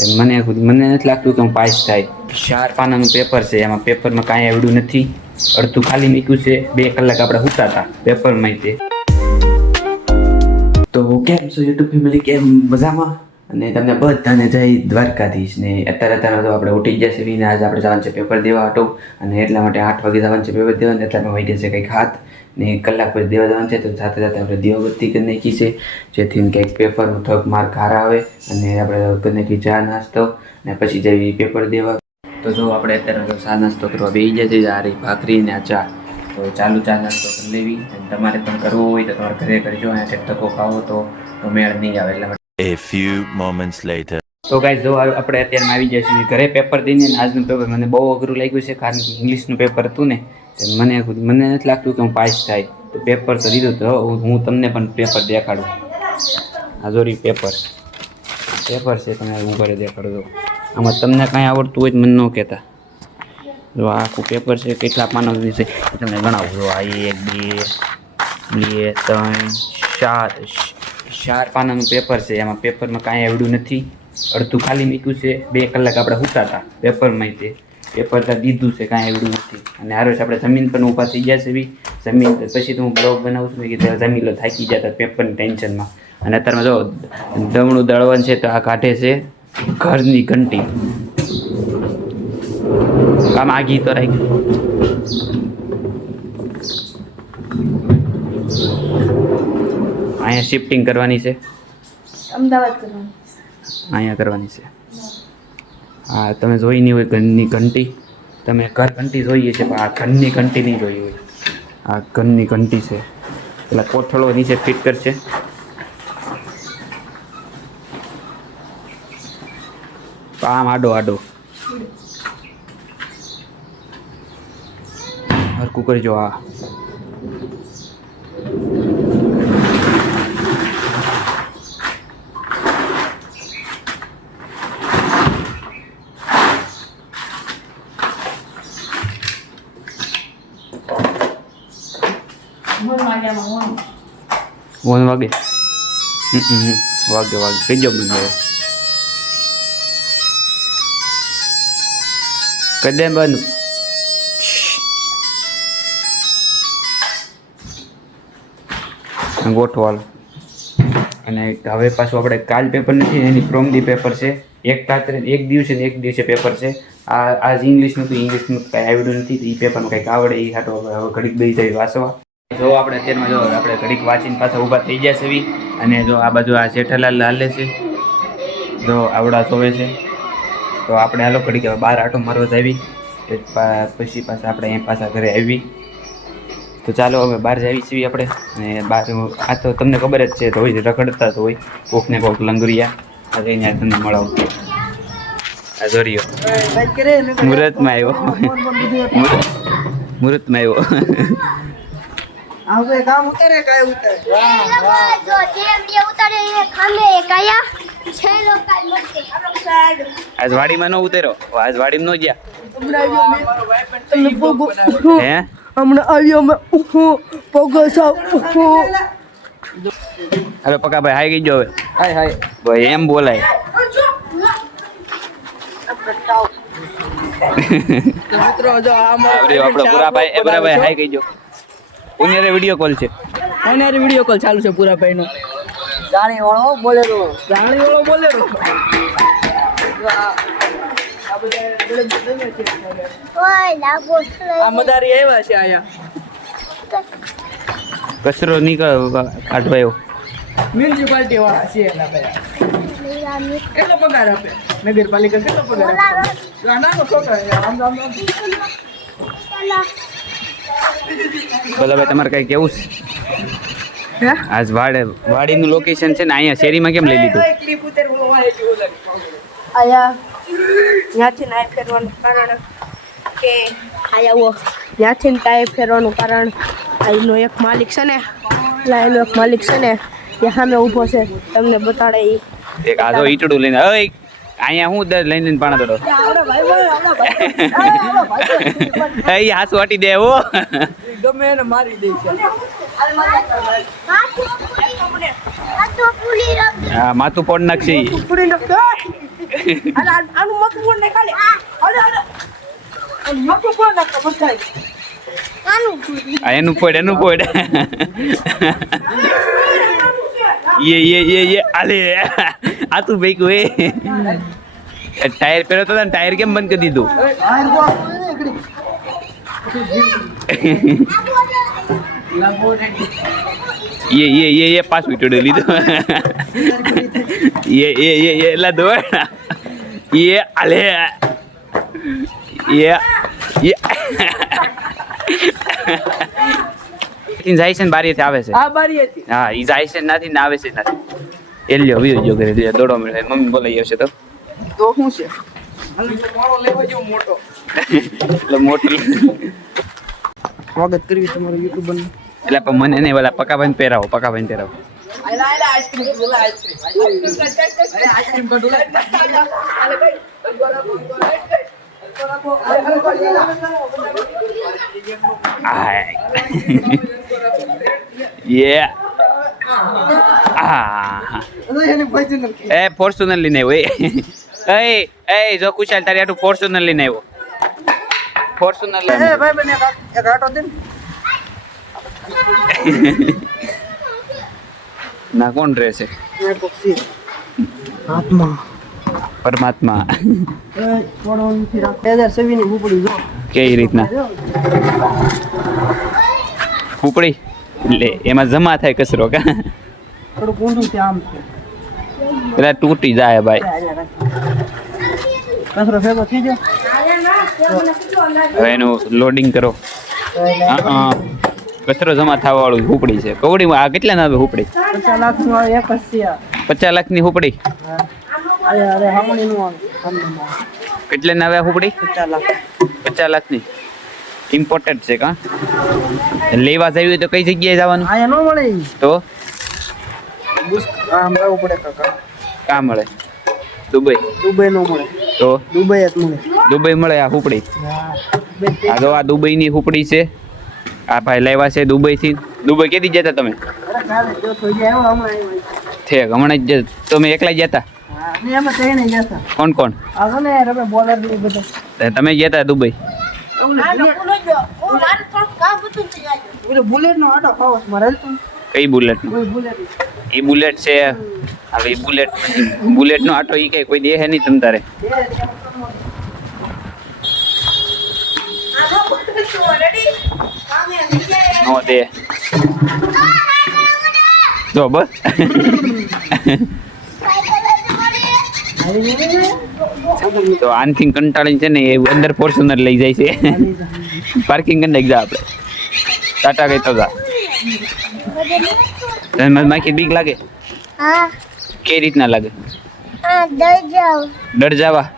મને નથી લાગતું કે હું પાસ થાય. 4 પાનાનું પેપર છે, એમાં પેપરમાં કાંઈ આવડ્યું નથી. અડધું ખાલી મૂક્યું છે. 2 કલાક આપણે સૂતા હતા પેપરમાં તે. તો કેમ છો યુટ્યુબ ફેમિલી, કેમ મજામાં? અને તમને બધાને જય દ્વારકાધીશ. ને અત્યારે તો આપણે ઉઠી ગયા છે ને આજે આપણે જવાનું છે પેપર દેવા હતો. અને એટલા માટે 8 વાગે જવાનું છે પેપર દેવા. એટલામાં વાગી છે કંઈક 7 ને 1 કલાક પછી દેવા જવાનું છે. તો સાથે સાથે આપણે દીવાબત્તી કરી નાખી છે, જેથી કંઈક પેપરનું થોડોક માર્ક સારા આવે. અને આપણે કરી નાખી ચા નાસ્તો ને પછી જઈએ પેપર દેવા. તો જો આપણે અત્યારે ચા નાસ્તો કરવા બેસી જાય છે. આ રહી ભાખરી ને આ ચા. તો ચાલુ ચા નાસ્તો કરી લેવી. અને તમારે પણ કરવો હોય તો તમારે ઘરે કરજો. અહીંયા ધક્કો ખાવો તો મેળ નહીં આવે. એટલા A few moments later. તો ગાઈસ જો આપણે અત્યારમાં આવી ગયા છીએ ઘરે પેપર દઈને. આજનું પેપર મને બહુ અઘરું લાગ્યું છે, કારણ કે ઇંગ્લિશનું પેપર હતું ને. મને નથી લાગતું કે હું પાસ થાય. તો પેપર તો દીધું. તો હું તમને પણ પેપર દેખાડું. આ જોરી પેપર છે, તમે હું ઘરે દેખાડું. તો આમાં તમને કાંઈ આવડતું હોય તો મને ન કહેતા. જો આ આખું પેપર છે, કેટલા પાના છે તમને ગણાવું. જો આ 1 2 3 4 પાનાનું પેપર છે, એમાં પેપરમાં કાંઈ આવડ્યું નથી. અડધું ખાલી મૂક્યું છે. 2 કલાક આપણે સૂતા હતા પેપરમાં તે. પેપર તો દીધું છે, કાંઈ આવડ્યું નથી. અને હારો આપણે જમીન પણ ઊભા થઈ ગયા છે. જમીન પછી તો હું બ્લોગ બનાવું છું કે જમીન લો થાકી જતા પેપરની ટેન્શનમાં. અને અત્યારમાં જો દમણું દળવાનું છે, તો આ કાઢે છે ઘરની ઘંટી. આમ આગી તો રાખી અહીંયા શિફ્ટિંગ કરવાની છે, અમદાવાદ કરવાની, અહીંયા કરવાની છે. હા, તમે જોઈ નહીં હોય ઘરની ઘંટી. તમે ઘર ઘંટી જોઈએ છે, પણ આ ઘરની ઘંટી નહીં જોઈ હોય. આ ઘરની ઘંટી છે. પેલા કોથળો નીચે ફિટ કરશે. આમ આડો હરકું કરજો. આ વન વાગે વાગે કહીજો મને કદે બંધ. ગોઠવાલ. અને હવે પાછું આપણે કાલ પેપર નથી, એની પ્રોમદી પેપર છે. એક દિવસે ને એક દિવસે પેપર છે. આજ ઇંગ્લિશનું તો ઇંગ્લિશનું કાંઈ આવડ્યું નથી. એ પેપરમાં કંઈક આવડે એ હાટો હવે ઘડીક બેસી જાય વાંચવા. જો આપણે અત્યારમાં જો આપણે ઘડીક વાંચીને પાછા ઊભા થઈ ગયા છે. અને જો આ બાજુ આ જેઠાલાલ હાલે છે, જો આવડા સોવે છે. તો આપણે હાલો ઘડીક હવે બહાર આટો મારવા જ આવી. પછી પાછા આપણે અહીં પાછા ઘરે આવી. તો ચાલો હવે બહાર જ આવી છીએ આપણે. અને બહાર આ તો તમને ખબર જ છે, રોજ રખડતા તો હોય કોકને કોક લંગરિયા. આ જઈને તમને મળાવું. આ જોરિયો મુહૂર્તમાં આવ્યો. કામ ઉતારે કાય ઉતારે. જો જે ઉતારે એ ખામે કાયા છે લોકો મળશે. આજ વાડીમાં ન ઉતર્યો. આજ વાડીમાં ન ગયા. હે હમણાં આવ્યો મે પોગો સાવ. અરે પકા ભાઈ હાઈ ગઈ. હવે હાય ભાઈ એમ બોલાય. મિત્રો જો આપણો પુરાભાઈ હાઈ ગઈ. ઉનિયારે વિડીયો કોલ છે. વિડીયો કોલ ચાલુ છે પુરાભાઈ નો. ગાડી વાળો બોલેરો. આ મદારી આવ્યા છે આયા. કચરો નહીં કાઢવાયો. મ્યુનિસિપાલિટી વાળા છે એના ભાઈ. કેટલો પગાર આપે નગરપાલિકા? કેટલો પગાર આપે? નાનો છોકરા આમ બોલો ભાઈ, તમારે કઈ કેવું છે? આજ વાડીનું લોકેશન છે ને, અહીંયા શેરીમાં કેમ લઈ લીધું? ત્યાંથી નાય ફેરવાનું કારણ કે ત્યાંથી ટાયર ફેરવાનું કારણ એનો એક માલિક છે ને, એ સામે ઊભો છે, તમને બતાડે. એક આજો ઈટડું લઈને અહીંયા હું દર લઈને પાણા દોડો. હાથ વાટી દે હો. ગમે એને મારી દે છે. હા, માથું પોડ નાખશે. આનું મકું કોણ ને ખાલી હાલે આનું મકું કોણ નાખો બધા આ એનું પોડ ये आले आ तू भाई कोई टायर पे तो टायर केम बंद कर दीधું ये पास वीडियो લીધો ये ला दो ये आले ये જાય છે ને બારીથી આવે છે આ બારી હતી હા ઈ જાય છે નથી ને આવે છે નથી એ લ્યો વિયો જો કરે લ્યો દોડો મળે મમ્મી બોલાઈ આવશે તો શું છે અને મારો લેવા જેવો મોટો એટલે મોટું સ્વાગત કરવી તમારું યુટ્યુબર નું એટલે પણ મને નહીં બોલા પકાભાઈ પહેરાવો આલા આઈસ્ક્રીમ ડોલા આઈસ્ક્રીમ ડોલા ये ए फॉर्च्यूनर લઈને આવ્યો એ જો કુશાલ તારી આટું ફોર્ચ્યુનર લઈને આવ્યો ફોર્ચ્યુનર લઈને એ ભાઈ બને એક આટો દે ના કોણ રહેશે ને પક્ષી આત્મા પરમાત્મા થોડોન થી 2026 ની ઉપડી જો કેવી રીતના ઉપડી લે એમાં જમા થાય કચરો કા થોડું ઊંડું છે આમ છે પેલા તૂટી જાય ભાઈ કચરો ભેગો થઈ ગયો હવે એનું લોડિંગ કરો કચરો જમા થવા વાળું ઉપડી છે કવડી આ કેટલા ના આવે ઉપડી 50 લાખ નું આવે એક જ છે 50 લાખ ની ઉપડી અરે હામણી નું આવે કેટલા ના આવે ઉપડી 50 લાખ 50 લાખ ની ઇમ્પોર્ટેન્ટ છે કા લેવા જવી હોય તો કઈ જગ્યાએ જવાનું આયા નો મળે તો આમ જવું પડે કાકા કા મળે દુબઈ નો મળે તો દુબઈ જ મળે દુબઈ મળે આ હુપડી હા આ જો આ દુબઈ ની હુપડી છે આ ભાઈ લાવ્યા છે દુબઈ થી દુબઈ કેદી જતા તમે અરે કાલે જો થઈ ગયા હમણાં આવ્યો ઠીક હમણાં જ તમે એકલા જતા હા ને એમાં કઈ નહીં જતા કોણ કોણ આ જો ને રમે બોલર ની બધા તમે જતા દુબઈ બુલેટ નો આટો ખાવસ મારે તું કઈ બુલેટ નો બુલેટ એ બુલેટ છે હવે બુલેટ નો આટો ઈ કઈ કોઈ દે હે નહીં તમ તારે નો દે જો બસ તો આનથી કંટાળીને છે ને એ અંદર ફોર્ચ્યુનર લઈ જાય છે પાર્કિંગ કરી નાખી આપણે ટાટા કઈ તો જા તને માખી બીક લાગે હા કઈ રીતના લાગે આ ડર જાવા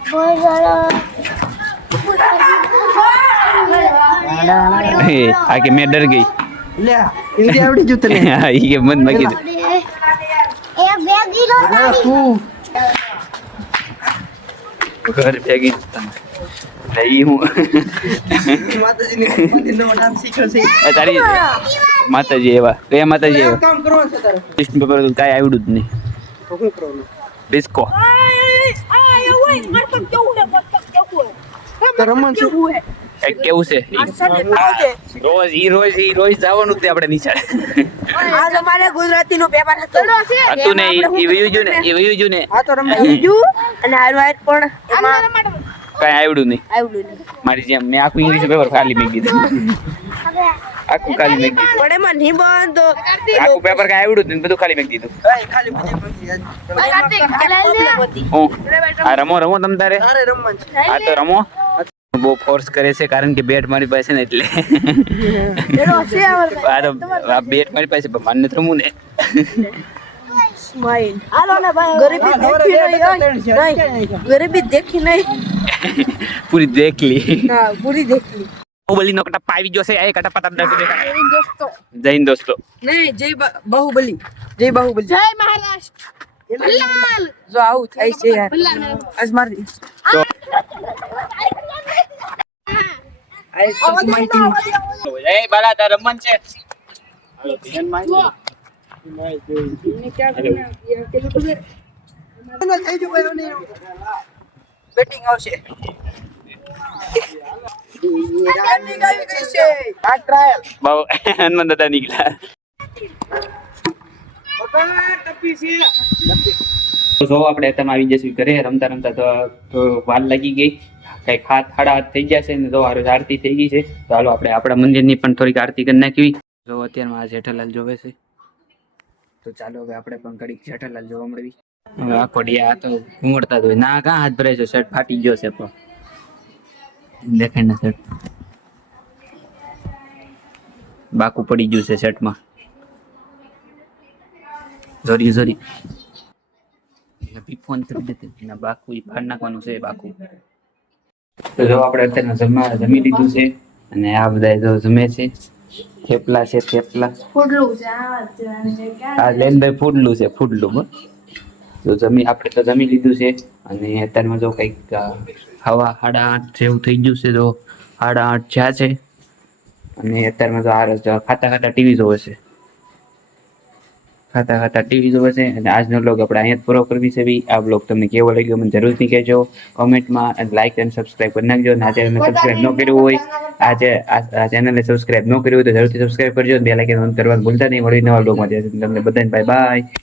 આ કે મેં ડર ગઈ લે એવી આવડી જો તને હા ઈ મન માખી એ બે કિલો તું ઘર ભેગી લઈ હું માતાજી ની મંદિર નો નામ શીખ્યો છે એ તારી માતાજી એવા કયા માતાજી એવા કામ કરવાનું છે તારે ટેસ્ટ પેપર તો કાંઈ આવડું જ નહીં તો શું કરવાનું ડિસ્કો તો રમવાનું છે કેવું છે રોજ જવાનું જ આપણે નિશાળે આજ અમારે ગુજરાતી નું પેપર હતું હતું ને એ વયું જો ને આ તો રમવા બીજું અને હારવાય પણ એમાં કાંઈ આવડું નહીં આવડું નહીં મારી જેમ મેં આખું ઇંગ્લિશ પેપર ખાલી મેં દીધું આખું ખાલી મેં દીધું પણ એમાં નિબંધ તો આખું પેપર કાંઈ આવડું જ નહીં બધું ખાલી મેં દીધું ખાલી મજા પડી હું આ રમો તમ તારે તારે રમવાનું છે આ તો રમો બહુ ફોર્સ કરે છે કારણ કે બેટ મારી પાસે ને એટલે આ તો આ બેટ મારી પાસે પણ મારે નથી રમવું ને સ્માઈલ હાલો ને ભાઈ ગરીબી દેખી નહીં ગરીબી દેખી નહીં પૂરી દેખલી હા પૂરી દેખી બાહુબલી નો કટપ્પા આવી ગયો છે એ કટપ્પા તમને દોસ્તો જૈન દોસ્તો નહીં જય બાહુબલી જય બાહુબલી જય મહારાષ્ટ્ર જો આવું થાય છે યાર આજ મારી તો આ એક માહિતી એ બાલા તાર રમન છે થઈ ગયું બેટિંગ આવશે બેટિંગ આવી ગઈ છે આ ટ્રાયલ બહુ હનુમાન દાદા નીકળ્યા પપ્પા ટપી છે તો જો આપણે અત્યારમાં આવી જશું ઘરે રમતા રમતા તો વાર લાગી ગઈ કંઈક હાથ થઈ ગયા છે ને તો આરતી થઈ ગઈ છે તો હાલો આપણે આપણા મંદિરની પણ થોડીક આરતી કરી નાખવી જો અત્યારમાં આ જેઠાલાલ જોવે છે તો ચાલો હવે આપણે પણ ઘડીક જેઠાલાલ જોવા મળવી હવે આખો ડિયા તો ઘૂંઘળતા જ હોય ના કાં હાથ ભરાય છે શર્ટ ફાટી ગયો છે પણ દેખાય ને શર્ટ બાકુ પડી ગયું છે શર્ટમાં જોરી ફોન કરી દેતી એના બાકુ બહાર નાખવાનું છે બાકુ તો જો આપણે અત્યારના જમી લીધું છે અને આ બધા જો જમે છે થેપલા છે થેપલા આ લેનભાઈ ફૂડલું છે ફૂડલું બસ તો આપણે તો જમી લીધું છે અને અત્યારમાં જો કંઈક હવા 8:30 જેવું થઈ ગયું છે તો 8:30 થયા છે અને અત્યારમાં તો આ ખાતા ટીવી જોવે છે ટીવી જોવે છે અને આજનો બ્લોગ આપણે અહીંયા જ પૂરો કરવી છે બી આ બ્લોગ તમને કેવો લાગ્યો મને જરૂરથી કહેજો કોમેન્ટમાં અને લાઈક અને સબસ્ક્રાઈબ કરી નાખજો અને આ ચેનલને સબસ્ક્રાઈબ ન કર્યું હોય આ ચેનલને સબસ્ક્રાઈબ ન કર્યું હોય તો જરૂરથી સબસ્ક્રાઈબ કરજો બે લાઈકન ઓન કરવાનું ભૂલતા નહીં. મળી નવા બ્લોગમાં તમને બધાને બાય બાય.